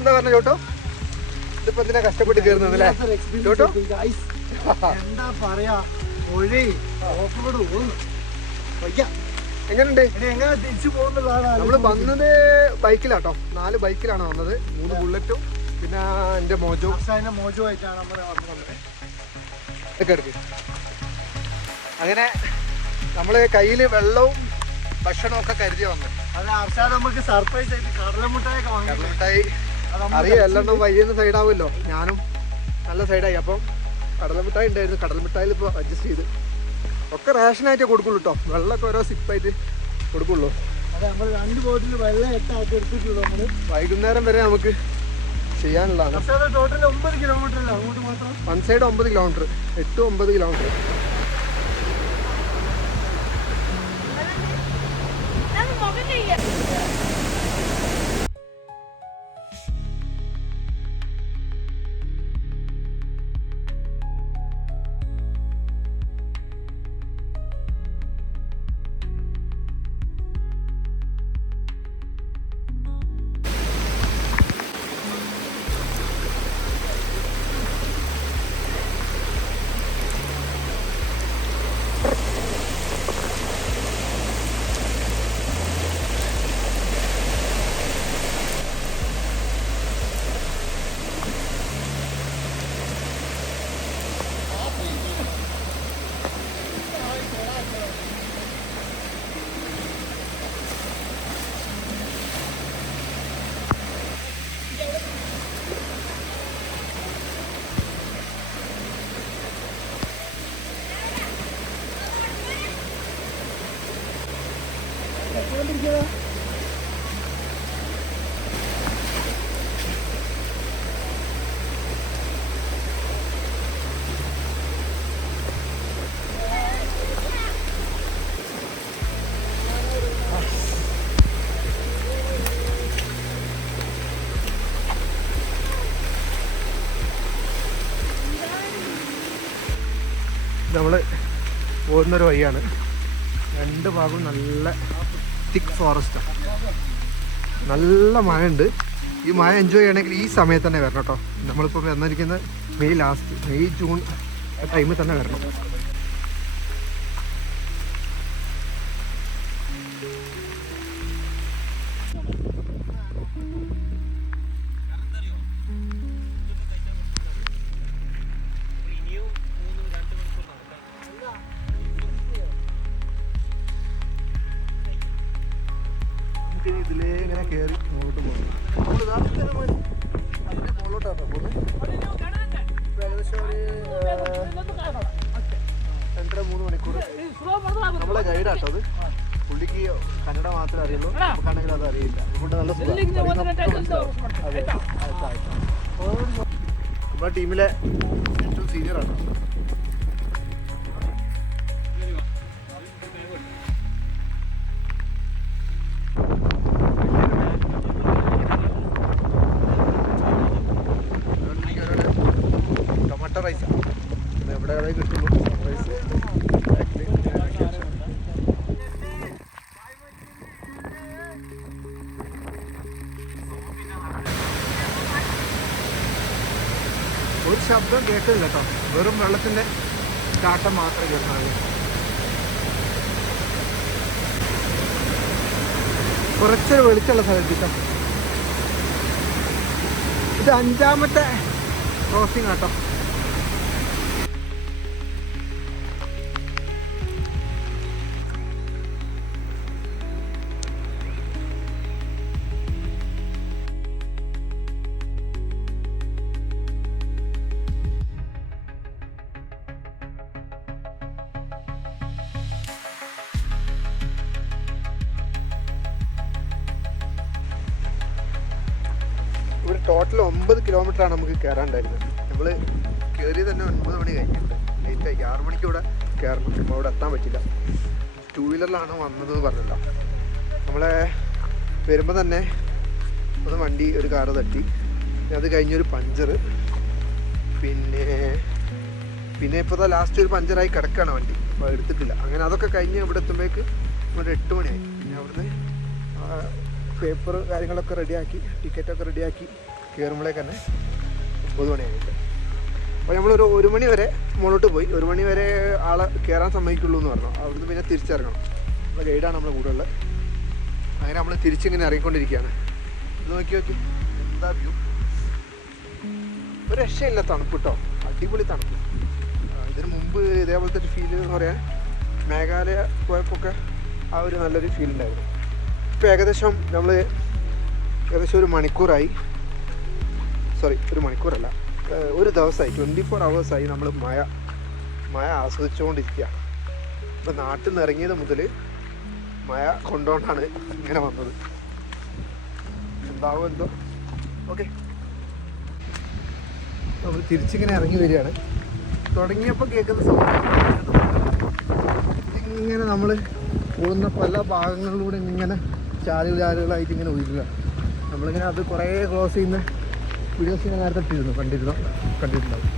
എന്താ പറഞ്ഞ ചോട്ടോ? ഇതിപ്പോ എന്തിനാ കഷ്ടപ്പെട്ട് കയറുന്നല്ലേ ചോട്ടോ? എന്താ പറയാ, എങ്ങനെയുണ്ട്? എങ്ങനെ തിരിച്ചു പോകുന്നതാണ്. നമ്മള് വന്നത് ബൈക്കിലാട്ടോ, 4 ബൈക്കിലാണ് വന്നത്. 3 ബുള്ളറ്റും പിന്നെ എന്റെ മോജോ ആയിട്ടാണ് നമ്മള് വന്നത്. അങ്ങനെ നമ്മള് കയ്യില് വെള്ളവും ഭക്ഷണവും ഒക്കെ കരുതി വന്നത്. നമുക്ക് സർപ്രൈസ് ആയിട്ട് കടലമിഠായി അറിയാം, എല്ലാം വൈകുന്ന സൈഡാവുമല്ലോ. ഞാനും നല്ല സൈഡായി. അപ്പം കടലമിഠായി ഉണ്ടായിരുന്നു. കടലമിഠായിൽ ഇപ്പോൾ അഡ്ജസ്റ്റ് ചെയ്ത് ഒക്കെ റേഷനായിട്ടേ കൊടുക്കുള്ളൂ കേട്ടോ. വെള്ളമൊക്കെ ഓരോ സിപ്പായിട്ട് കൊടുക്കുള്ളൂ. അതെ, നമ്മൾ 2 ബോട്ടിൽ വെള്ളം 8 ആക്കി എടുത്തിട്ടുള്ളൂ. നമ്മള് വൈകുന്നേരം വരെ നമുക്ക് ചെയ്യാനുള്ളതാണ്. ടോട്ടൽ 9 കിലോമീറ്റർ അല്ല അങ്ങോട്ട് മാത്രം. One side 9 kilometre, 8-9 kilometre. നമ്മൾ പോകുന്നൊരു വഴിയാണ്. 2 ഭാഗവും നല്ല തിക്ക് ഫോറസ്റ്റാണ്. നല്ല മഴ ഉണ്ട്. ഈ മഴ എൻജോയ് ചെയ്യണമെങ്കിൽ ഈ സമയത്ത് തന്നെ വരണം കേട്ടോ. നമ്മളിപ്പോൾ വന്നിരിക്കുന്നത് മെയ് ലാസ്റ്റ്, മെയ് ജൂൺ ആ ടൈമിൽ തന്നെ വരണം. ഇതിലേ ഇങ്ങനെ കയറി മുന്നോട്ട് പോകും. അതിൻ്റെ മുകളിലോട്ടാട്ടോ പോകുന്നത്. ഏകദേശം ഒരു 2-3 മണിക്കൂർ. നമ്മളെ ഗൈഡാട്ടോ അത്. പുള്ളിക്ക് കന്നഡ മാത്രമേ അറിയുള്ളൂ, നമുക്കാണെങ്കിൽ അത് അറിയില്ല. അതുകൊണ്ട് നല്ല നമ്മുടെ ടീമിലെ ഏറ്റവും സീനിയറാണ്. ടൊമാറ്റോ റൈസ് എവിടെ കിട്ടുള്ളൂ റൈസ്. ഒരു ശബ്ദം കേൾക്കുന്നില്ല കേട്ടോ, വെറും വെള്ളത്തിൻ്റെ ചാട്ടം മാത്രമേ കേൾക്കാനുള്ളൂ. കുറച്ചൊരു വെളിച്ചുള്ള സ്ഥലത്തിട്ടോ. ഇത് 5ാമത്തെ ക്രോസിംഗ് ആട്ടോ. ഇവിടെ ടോട്ടൽ 9 കിലോമീറ്ററാണ് നമുക്ക് കയറാനുണ്ടായിരുന്നത്. നമ്മൾ കയറി തന്നെ 9 മണി കഴിഞ്ഞിട്ടുണ്ട്. ലേറ്റായി. 6 മണിക്ക് ഇവിടെ കയറണം. നമ്മൾ അവിടെ എത്താൻ പറ്റില്ല. 2 വീലറിലാണ് വന്നതെന്ന് പറഞ്ഞല്ലോ. നമ്മളെ വരുമ്പോൾ തന്നെ അത് വണ്ടി ഒരു കാറ് തട്ടി. അത് കഴിഞ്ഞൊരു പഞ്ചറ്. പിന്നെ ഇപ്പോൾ ലാസ്റ്റ് ഒരു പഞ്ചറായി കിടക്കുകയാണ് വണ്ടി. അപ്പോൾ എടുത്തിട്ടില്ല. അങ്ങനെ അതൊക്കെ കഴിഞ്ഞ് ഇവിടെ എത്തുമ്പോഴേക്ക് ഒരു 8 മണിയായി. പിന്നെ അവിടുന്ന് പേപ്പർ കാര്യങ്ങളൊക്കെ റെഡിയാക്കി, ടിക്കറ്റൊക്കെ റെഡിയാക്കി കയറുമ്പോഴേക്ക് തന്നെ 9 മണിയായിട്ട്. അപ്പോൾ നമ്മളൊരു 1 മണി വരെ മുകളിലോട്ട് പോയി. 1 മണി വരെ ആളെ കയറാൻ സമ്മതിക്കുള്ളൂ എന്ന് പറഞ്ഞു. അവിടുന്ന് പിന്നെ തിരിച്ചിറങ്ങണം. നമ്മുടെ ഗൈഡാണ് നമ്മുടെ കൂടെ ഉള്ളത്. അങ്ങനെ നമ്മൾ തിരിച്ചിങ്ങനെ ഇറങ്ങിക്കൊണ്ടിരിക്കുകയാണ്. ഇത് നോക്കി എന്താ വ്യൂ, ഒരു രക്ഷയില്ല തണുപ്പ് കേട്ടോ, അടിപൊളി തണുപ്പ്. ഇതിന് മുമ്പ് ഇതേപോലത്തെ ഒരു ഫീൽ എന്ന് പറയാൻ മേഘാലയ പോയപ്പോഴൊക്കെ ആ ഒരു നല്ലൊരു ഫീൽ ഉണ്ടായിരുന്നു. ഇപ്പോൾ ഏകദേശം നമ്മൾ ഒരു മണിക്കൂറായി, ഒരു മണിക്കൂറല്ല, ഒരു ദിവസമായി, 24 hours നമ്മൾ മഴ ആസ്വദിച്ചുകൊണ്ടിരിക്കുക. ഇപ്പോൾ നാട്ടിൽ നിന്ന് ഇറങ്ങിയത് മുതൽ മഴ കൊണ്ടുകൊണ്ടാണ് ഇങ്ങനെ വന്നത്. എന്താവും എന്തോ. ഓക്കെ, നമ്മൾ തിരിച്ചിങ്ങനെ ഇറങ്ങി വരികയാണ്. തുടങ്ങിയപ്പോൾ കേൾക്കുന്ന സമയം ഇങ്ങനെ നമ്മൾ പോകുന്ന പല ഭാഗങ്ങളിലൂടെ ഇങ്ങനെ ചാലുകളായിട്ട് ഇങ്ങനെ ഒഴുകുക. നമ്മളിങ്ങനെ അത് കുറേ ക്രോസ് ചെയ്യുന്ന വീഡിയോസ് ഞാൻ നേരത്തെ കണ്ടിട്ടുണ്ടാവും.